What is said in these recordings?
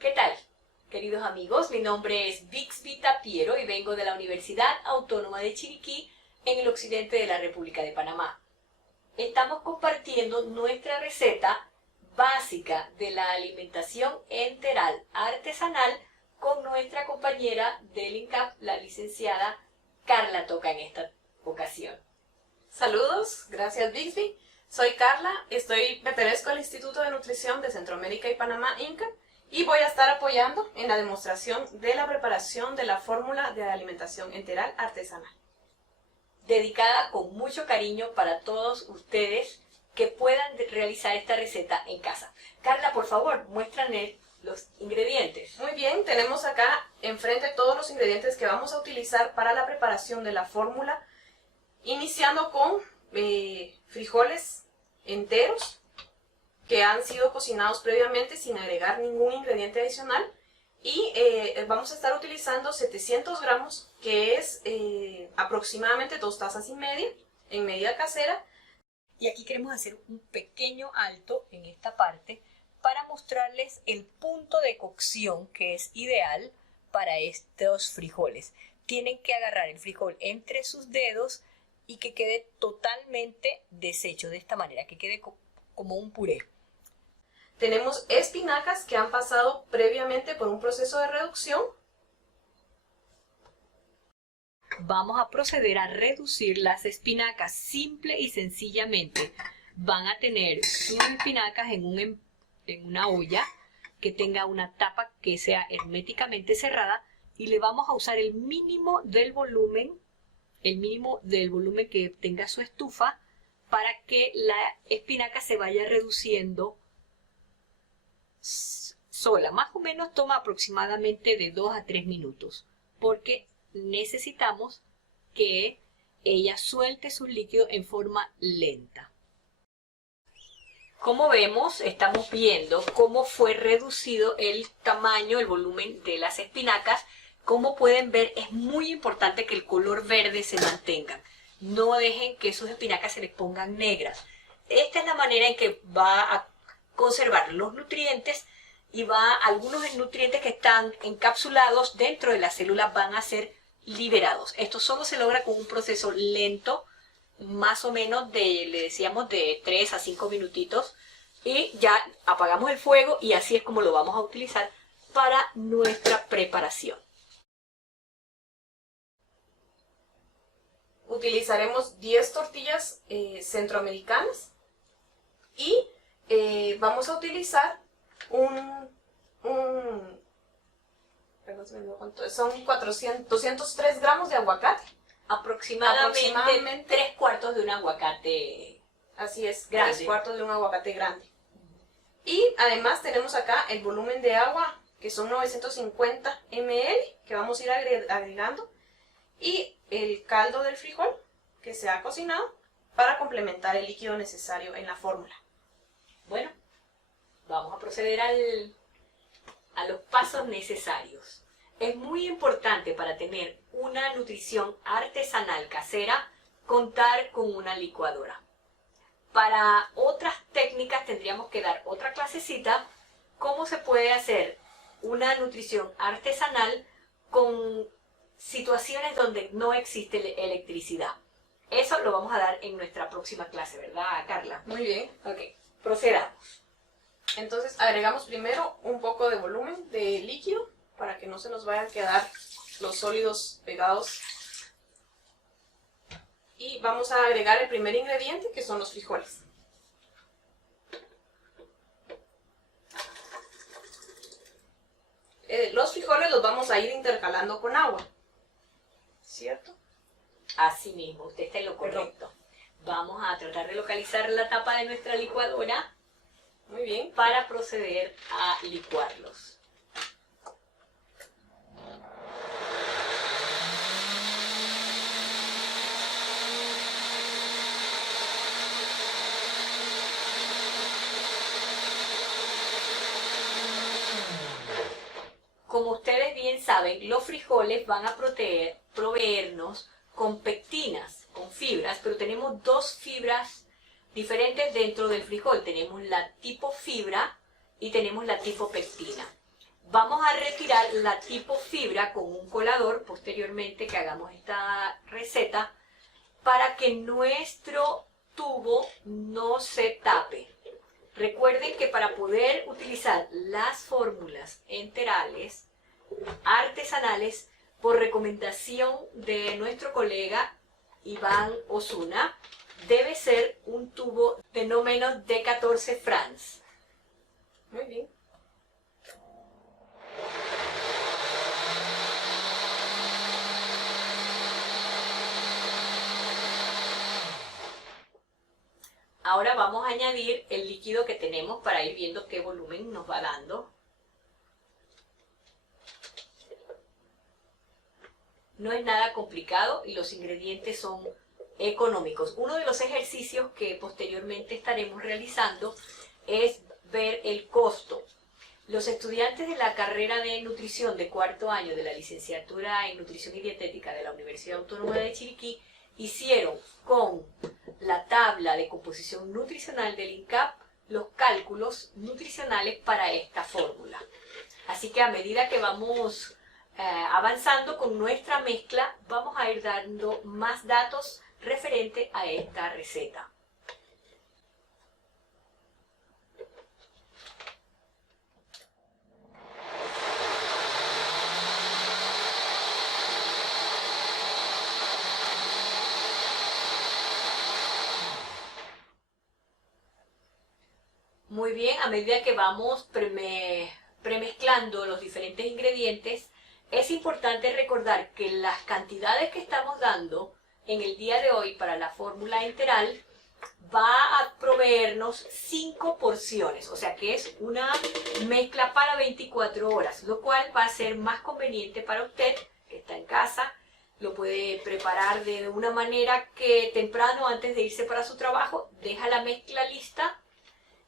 ¿Qué tal, queridos amigos? Mi nombre es Bixby Tapiero y vengo de la Universidad Autónoma de Chiriquí en el occidente de la República de Panamá. Estamos compartiendo nuestra receta básica de la alimentación enteral artesanal con nuestra compañera del INCAP, la licenciada Carla Toca, en esta ocasión. Saludos, gracias Bixby. Soy Carla, pertenezco al Instituto de Nutrición de Centroamérica y Panamá, INCAP, y voy a estar apoyando en la demostración de la preparación de la fórmula de alimentación enteral artesanal. Dedicada con mucho cariño para todos ustedes que puedan realizar esta receta en casa. Carla, por favor, muéstranos los ingredientes. Muy bien, tenemos acá enfrente todos los ingredientes que vamos a utilizar para la preparación de la fórmula, iniciando con frijoles enteros que han sido cocinados previamente sin agregar ningún ingrediente adicional, y vamos a estar utilizando 700 gramos, que es aproximadamente 2 tazas y media en medida casera. Y aquí queremos hacer un pequeño alto en esta parte para mostrarles el punto de cocción que es ideal para estos frijoles. Tienen que agarrar el frijol entre sus dedos y que quede totalmente deshecho de esta manera, que quede como un puré. Tenemos espinacas que han pasado previamente por un proceso de reducción. Vamos a proceder a reducir las espinacas simple y sencillamente. Van a tener sus espinacas en una olla que tenga una tapa que sea herméticamente cerrada, y le vamos a usar el mínimo del volumen que tenga su estufa para que la espinaca se vaya reduciendo sola. Más o menos toma aproximadamente de 2 a 3 minutos, porque necesitamos que ella suelte sus líquidos en forma lenta. Como vemos, estamos viendo cómo fue reducido el tamaño, el volumen de las espinacas. Como pueden ver, es muy importante que el color verde se mantenga. No dejen que sus espinacas se les pongan negras. Esta es la manera en que va a conservar los nutrientes, y algunos nutrientes que están encapsulados dentro de las células van a ser liberados. Esto solo se logra con un proceso lento, más o menos le decíamos de 3 a 5 minutitos, y ya apagamos el fuego, y así es como lo vamos a utilizar para nuestra preparación. Utilizaremos 10 tortillas centroamericanas, y vamos a utilizar son 203 gramos de aguacate. Aproximadamente 3/4 de un aguacate. Así es, grande. 3/4 de un aguacate grande. Y además tenemos acá el volumen de agua, que son 950 ml, que vamos a ir agregando, y el caldo del frijol que se ha cocinado para complementar el líquido necesario en la fórmula. Bueno, vamos a proceder a los pasos necesarios. Es muy importante para tener una nutrición artesanal casera contar con una licuadora. Para otras técnicas tendríamos que dar otra clasecita, cómo se puede hacer una nutrición artesanal con situaciones donde no existe electricidad. Eso lo vamos a dar en nuestra próxima clase, ¿verdad, Carla? Muy bien. Ok, procedamos. Entonces agregamos primero un poco de volumen de líquido para que no se nos vayan a quedar los sólidos pegados. Y vamos a agregar el primer ingrediente, que son los frijoles. Los frijoles los vamos a ir intercalando con agua, ¿cierto? Así mismo, usted está en lo correcto. Vamos a tratar de localizar la tapa de nuestra licuadora. Muy bien. Para proceder a licuarlos. Como ustedes bien saben, los frijoles van a proveernos con pectinas, con fibras, pero tenemos dos fibras diferentes dentro del frijol. Tenemos la tipo fibra y tenemos la tipo pectina. Vamos a retirar la tipo fibra con un colador posteriormente que hagamos esta receta para que nuestro tubo no se tape. Recuerden que para poder utilizar las fórmulas enterales artesanales, por recomendación de nuestro colega Iván Osuna, debe ser un tubo de no menos de 14 francs. Muy bien. Ahora vamos a añadir el líquido que tenemos para ir viendo qué volumen nos va dando. No es nada complicado y los ingredientes son económicos. Uno de los ejercicios que posteriormente estaremos realizando es ver el costo. Los estudiantes de la carrera de nutrición de cuarto año de la licenciatura en nutrición y dietética de la Universidad Autónoma de Chiriquí hicieron con la tabla de composición nutricional del INCAP los cálculos nutricionales para esta fórmula. Así que a medida que vamos avanzando con nuestra mezcla, vamos a ir dando más datos referente a esta receta. Muy bien, a medida que vamos premezclando los diferentes ingredientes, es importante recordar que las cantidades que estamos dando en el día de hoy para la fórmula enteral va a proveernos 5 porciones, o sea que es una mezcla para 24 horas, lo cual va a ser más conveniente para usted que está en casa. Lo puede preparar de una manera que temprano, antes de irse para su trabajo, deja la mezcla lista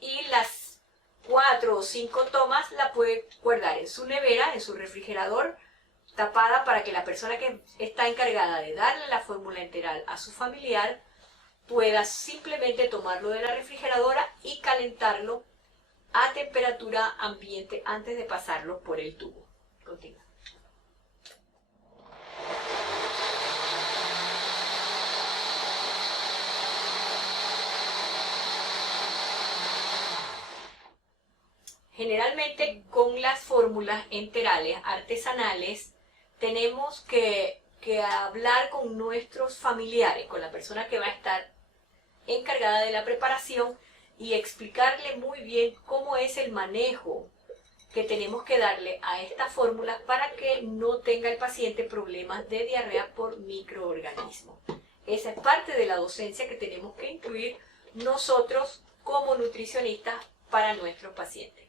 y las 4 o 5 tomas la puede guardar en su nevera, en su refrigerador, tapada para que la persona que está encargada de darle la fórmula enteral a su familiar pueda simplemente tomarlo de la refrigeradora y calentarlo a temperatura ambiente antes de pasarlo por el tubo. Continúa. Generalmente con las fórmulas enterales artesanales tenemos que hablar con nuestros familiares, con la persona que va a estar encargada de la preparación y explicarle muy bien cómo es el manejo que tenemos que darle a esta fórmula para que no tenga el paciente problemas de diarrea por microorganismos. Esa es parte de la docencia que tenemos que incluir nosotros como nutricionistas para nuestros pacientes.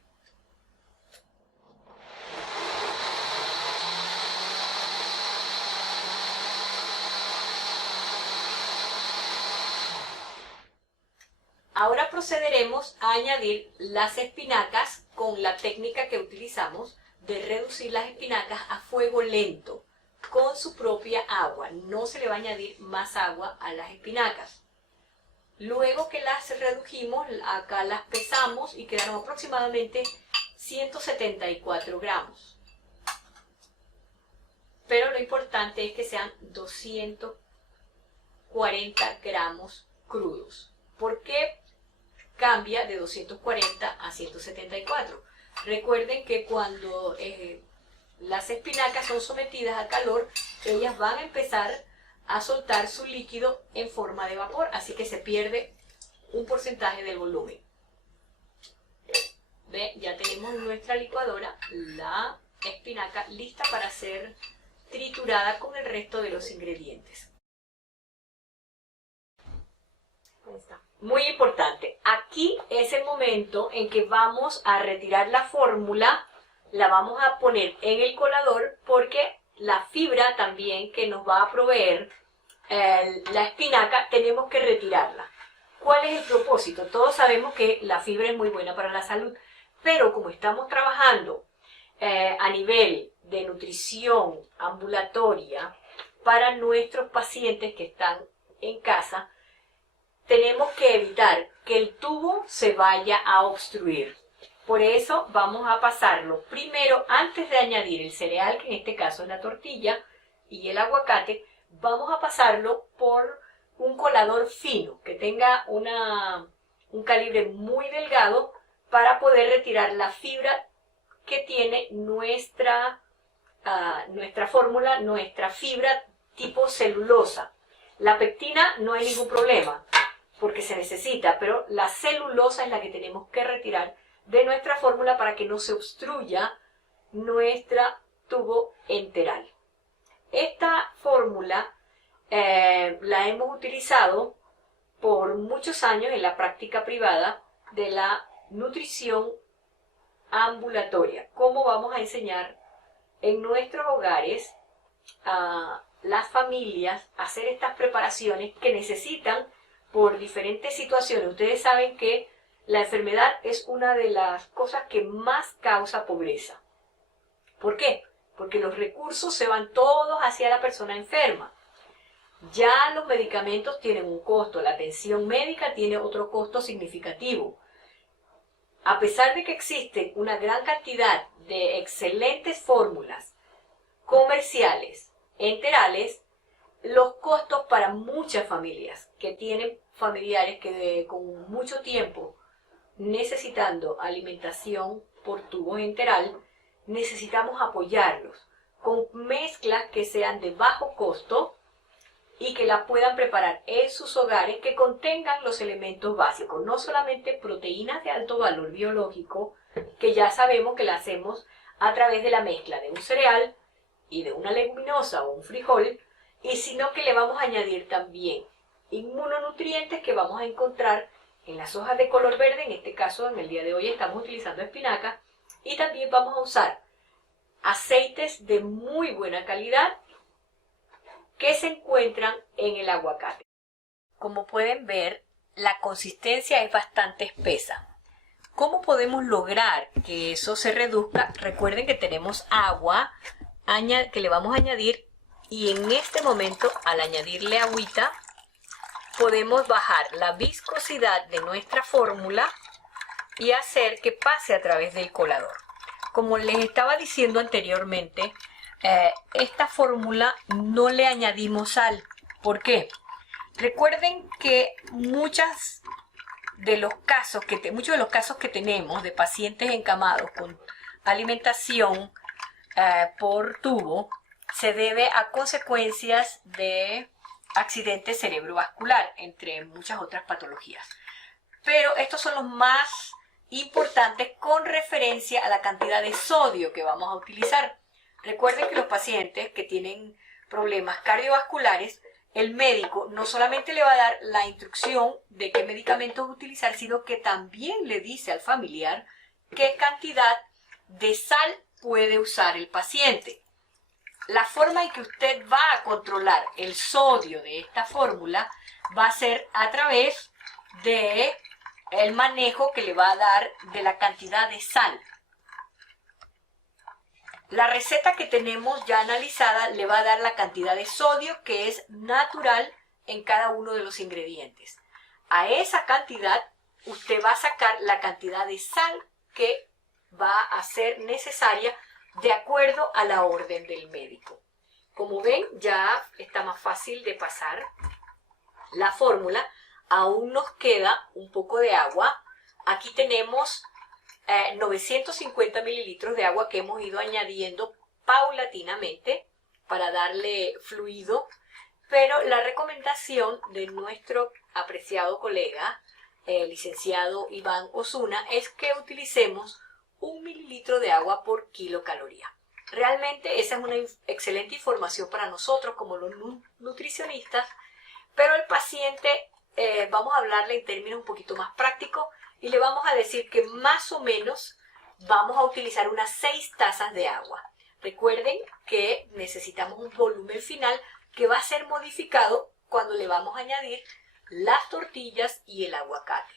Ahora procederemos a añadir las espinacas con la técnica que utilizamos de reducir las espinacas a fuego lento con su propia agua. No se le va a añadir más agua a las espinacas. Luego que las redujimos, acá las pesamos y quedaron aproximadamente 174 gramos. Pero lo importante es que sean 240 gramos crudos. ¿Por qué cambia de 240 a 174? Recuerden que cuando las espinacas son sometidas a calor, ellas van a empezar a soltar su líquido en forma de vapor, así que se pierde un porcentaje del volumen. ¿Ve? Ya tenemos en nuestra licuadora la espinaca lista para ser triturada con el resto de los ingredientes. Ahí está. Muy importante, aquí es el momento en que vamos a retirar la fórmula, la vamos a poner en el colador porque la fibra también que nos va a proveer la espinaca tenemos que retirarla. ¿Cuál es el propósito? Todos sabemos que la fibra es muy buena para la salud, pero como estamos trabajando a nivel de nutrición ambulatoria para nuestros pacientes que están en casa, tenemos que evitar que el tubo se vaya a obstruir. Por eso vamos a pasarlo primero, antes de añadir el cereal, que en este caso es la tortilla, y el aguacate, vamos a pasarlo por un colador fino, que tenga un calibre muy delgado para poder retirar la fibra que tiene nuestra fórmula, nuestra fibra tipo celulosa. La pectina no hay ningún problema, porque se necesita, pero la celulosa es la que tenemos que retirar de nuestra fórmula para que no se obstruya nuestra tubo enteral. Esta fórmula la hemos utilizado por muchos años en la práctica privada de la nutrición ambulatoria. ¿Cómo vamos a enseñar en nuestros hogares a las familias a hacer estas preparaciones que necesitan por diferentes situaciones? Ustedes saben que la enfermedad es una de las cosas que más causa pobreza. ¿Por qué? Porque los recursos se van todos hacia la persona enferma. Ya los medicamentos tienen un costo, la atención médica tiene otro costo significativo. A pesar de que existen una gran cantidad de excelentes fórmulas comerciales, enterales, los costos para muchas familias que tienen familiares que con mucho tiempo necesitando alimentación por tubo enteral, necesitamos apoyarlos con mezclas que sean de bajo costo y que la puedan preparar en sus hogares, que contengan los elementos básicos, no solamente proteínas de alto valor biológico, que ya sabemos que la hacemos a través de la mezcla de un cereal y de una leguminosa o un frijol, y sino que le vamos a añadir también inmunonutrientes que vamos a encontrar en las hojas de color verde. En este caso, en el día de hoy estamos utilizando espinaca, y también vamos a usar aceites de muy buena calidad que se encuentran en el aguacate. Como pueden ver, la consistencia es bastante espesa. ¿Cómo podemos lograr que eso se reduzca? Recuerden que tenemos agua que le vamos a añadir, y en este momento, al añadirle agüita, podemos bajar la viscosidad de nuestra fórmula y hacer que pase a través del colador. Como les estaba diciendo anteriormente, esta fórmula no le añadimos sal. ¿Por qué? Recuerden que muchos de los casos que tenemos de pacientes encamados con alimentación por tubo se debe a consecuencias de accidente cerebrovascular, entre muchas otras patologías. Pero estos son los más importantes con referencia a la cantidad de sodio que vamos a utilizar. Recuerden que los pacientes que tienen problemas cardiovasculares, el médico no solamente le va a dar la instrucción de qué medicamentos utilizar, sino que también le dice al familiar qué cantidad de sal puede usar el paciente. La forma en que usted va a controlar el sodio de esta fórmula va a ser a través de el manejo que le va a dar de la cantidad de sal. La receta que tenemos ya analizada le va a dar la cantidad de sodio que es natural en cada uno de los ingredientes. A esa cantidad usted va a sacar la cantidad de sal que va a ser necesaria de acuerdo a la orden del médico. Como ven, ya está más fácil de pasar la fórmula. Aún nos queda un poco de agua. Aquí tenemos 950 mililitros de agua que hemos ido añadiendo paulatinamente para darle fluido, pero la recomendación de nuestro apreciado colega, el licenciado Iván Osuna, es que utilicemos 1 mililitro de agua por kilocaloría. Realmente esa es una excelente información para nosotros como los nutricionistas, pero el paciente vamos a hablarle en términos un poquito más prácticos y le vamos a decir que más o menos vamos a utilizar unas 6 tazas de agua. Recuerden que necesitamos un volumen final que va a ser modificado cuando le vamos a añadir las tortillas y el aguacate.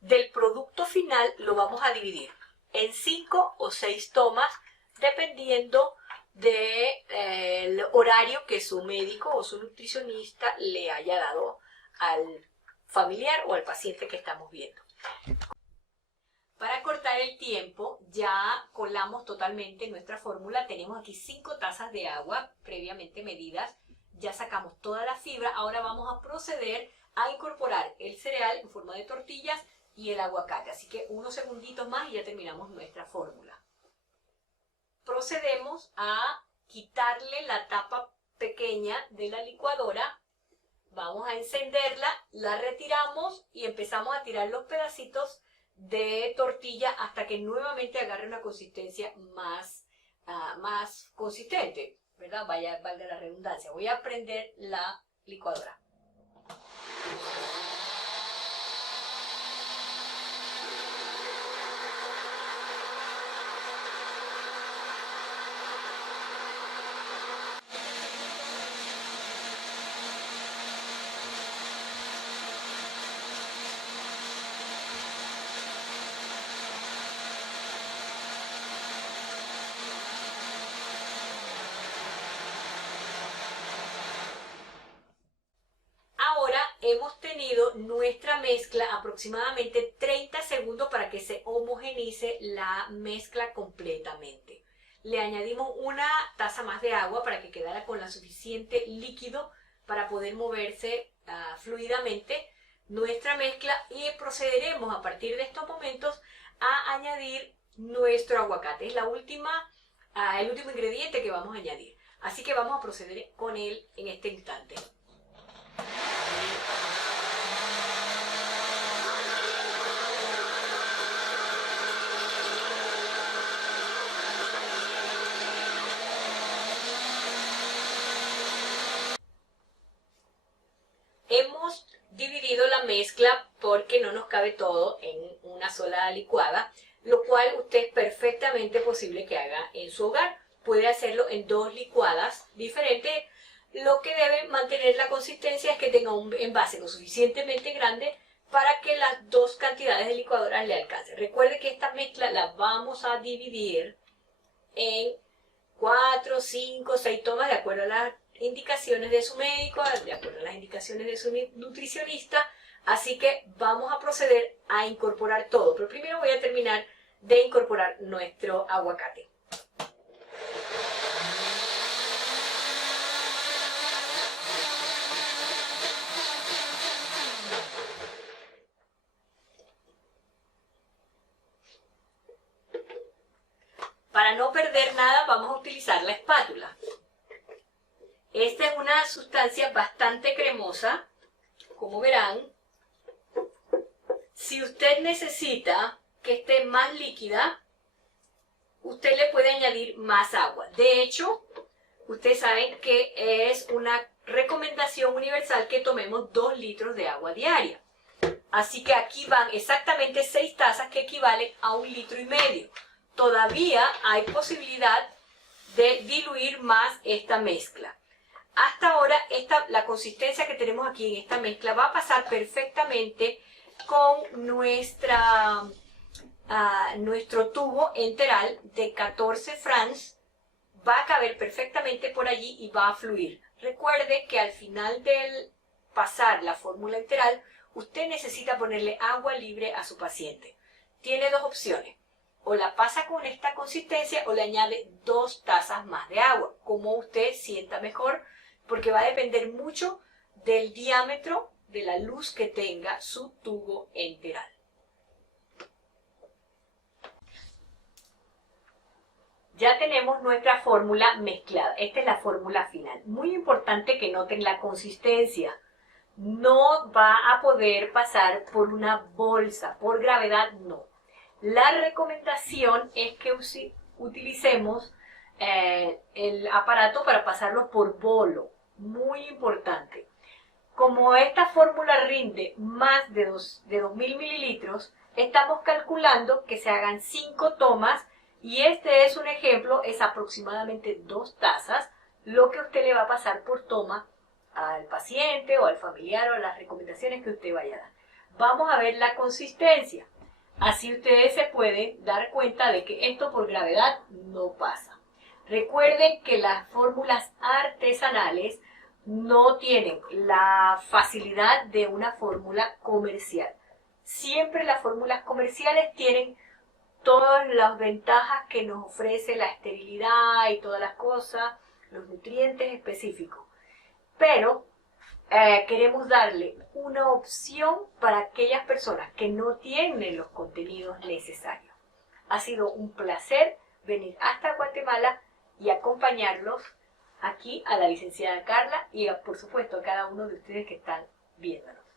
Del producto final lo vamos a dividir en 5 o 6 tomas, dependiendo del horario que su médico o su nutricionista le haya dado al familiar o al paciente que estamos viendo. Para cortar el tiempo, ya colamos totalmente nuestra fórmula. Tenemos aquí 5 tazas de agua previamente medidas. Ya sacamos toda la fibra. Ahora vamos a proceder a incorporar el cereal en forma de tortillas y el aguacate. Así que unos segunditos más y ya terminamos nuestra fórmula. Procedemos a quitarle la tapa pequeña de la licuadora. Vamos a encenderla, la retiramos y empezamos a tirar los pedacitos de tortilla hasta que nuevamente agarre una consistencia más consistente, ¿verdad? Valga la redundancia. Voy a prender la licuadora. Ahora hemos tenido nuestra mezcla aproximadamente 30 segundos para que se homogenice la mezcla completamente. Le añadimos una taza más de agua para que quedara con la suficiente líquido para poder moverse fluidamente nuestra mezcla y procederemos a partir de estos momentos a añadir nuestro aguacate. Es el último ingrediente que vamos a añadir. Así que vamos a proceder con él en este instante. Hemos dividido la mezcla porque no nos cabe todo en una sola licuada, lo cual usted es perfectamente posible que haga en su hogar. Puede hacerlo en 2 licuadas diferentes. Lo que debe mantener la consistencia es que tenga un envase lo suficientemente grande para que las 2 cantidades de licuadoras le alcancen. Recuerde que esta mezcla la vamos a dividir en 4, 5, 6 tomas de acuerdo a las indicaciones de su médico, de acuerdo a las indicaciones de su nutricionista. Así que vamos a proceder a incorporar todo. Pero primero voy a terminar de incorporar nuestro aguacate. Para no perder nada vamos a utilizar la espátula. Esta es una sustancia bastante cremosa, como verán. Si usted necesita que esté más líquida, usted le puede añadir más agua. De hecho, ustedes saben que es una recomendación universal que tomemos 2 litros de agua diaria. Así que aquí van exactamente 6 tazas que equivalen a 1,5 litros. Todavía hay posibilidad de diluir más esta mezcla. Hasta ahora, la consistencia que tenemos aquí en esta mezcla va a pasar perfectamente con nuestro tubo enteral de 14 francs. Va a caber perfectamente por allí y va a fluir. Recuerde que al final del pasar la fórmula enteral, usted necesita ponerle agua libre a su paciente. Tiene 2 opciones. O la pasa con esta consistencia o le añade 2 tazas más de agua, como usted sienta mejor, porque va a depender mucho del diámetro de la luz que tenga su tubo enteral. Ya tenemos nuestra fórmula mezclada. Esta es la fórmula final. Muy importante que noten la consistencia. No va a poder pasar por una bolsa, por gravedad no. La recomendación es que utilicemos el aparato para pasarlo por bolo. Muy importante. Como esta fórmula rinde más de 2.000 mililitros, estamos calculando que se hagan 5 tomas y este es un ejemplo, es aproximadamente 2 tazas, lo que usted le va a pasar por toma al paciente o al familiar o a las recomendaciones que usted vaya a dar. Vamos a ver la consistencia. Así ustedes se pueden dar cuenta de que esto por gravedad no pasa. Recuerden que las fórmulas artesanales no tienen la facilidad de una fórmula comercial. Siempre las fórmulas comerciales tienen todas las ventajas que nos ofrece la esterilidad y todas las cosas, los nutrientes específicos. Pero queremos darle una opción para aquellas personas que no tienen los contenidos necesarios. Ha sido un placer venir hasta Guatemala y acompañarlos aquí a la licenciada Carla y por supuesto a cada uno de ustedes que están viéndonos.